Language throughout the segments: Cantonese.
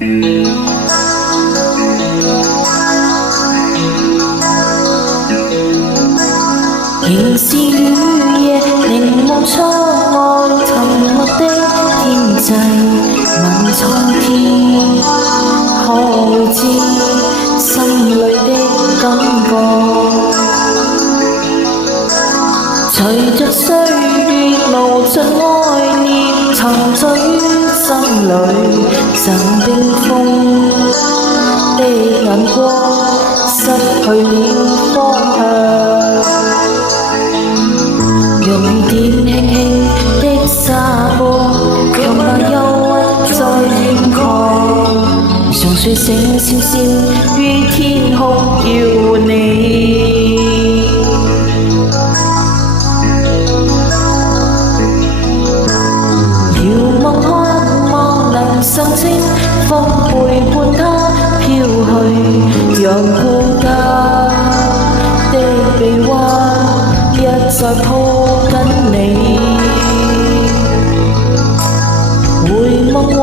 仍是雨夜凝望窗外，沉默的天際問蒼天，可會知心裏的感覺？隨着歲月無盡愛念沉醉於心裏，像冰封的眼光失去了方向。讓雨點輕輕的灑過，卻把憂鬱再掩蓋。常睡醒閃閃於天空叫喚你，遙望渴望能相稱，風陪伴他飄去，讓孤單的臂彎一再抱緊你。回望往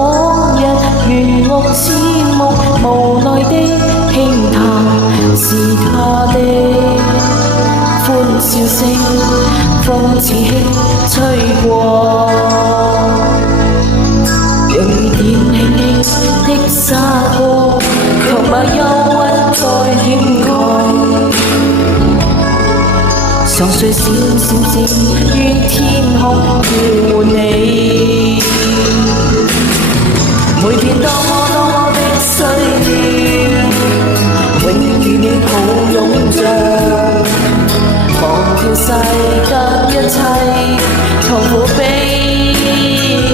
日如夢似夢，無奈的輕嘆是他的歡笑聲，風似輕吹過，讓雨點輕輕的灑過，卻把憂鬱再掩蓋。常睡閃閃閃於天空叫喚你，每天多麼的需要，永遠與你抱擁着，忘掉世間一切痛苦悲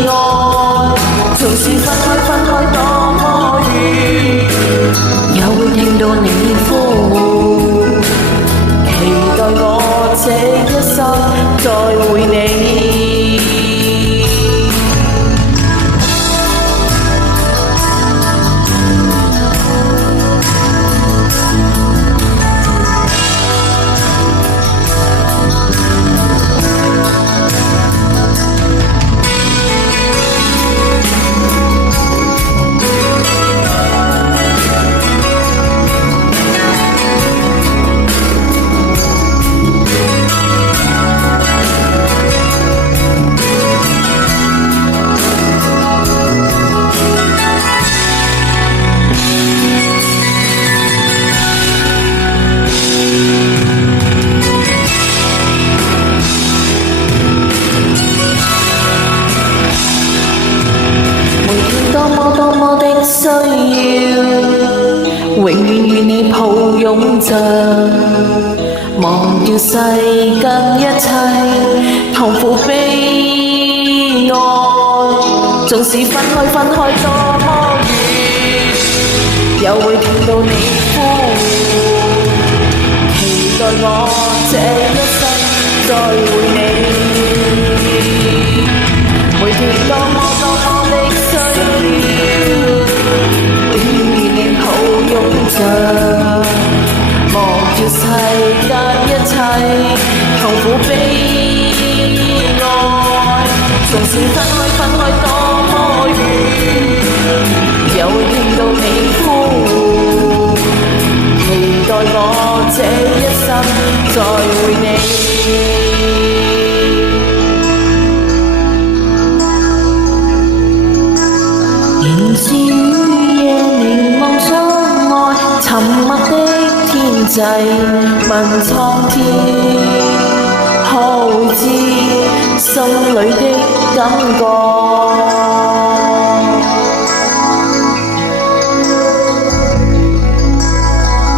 哀。縱使分開多麼遠，也會聽到你呼喚，期待我這一生再會你。多麼的需要，永遠與你抱擁着，忘掉世間一切痛苦悲哀。縱使分開多麼遠，又會聽到你呼喚，期待我這一生再會你。每天多麼的需要，永遠與你抱擁着，忘掉世間一切痛苦悲哀。縱使分開多麼遠，又會聽到你呼喚，期待我這一生再會你。仍是雨夜凝望窗外，沉默的天際問蒼天，可會知心裏的感覺？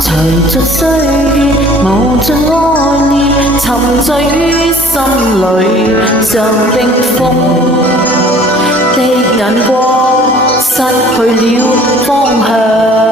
隨着歲月無盡愛戀，沉醉於心裏，像冰封的眼光失去了方向。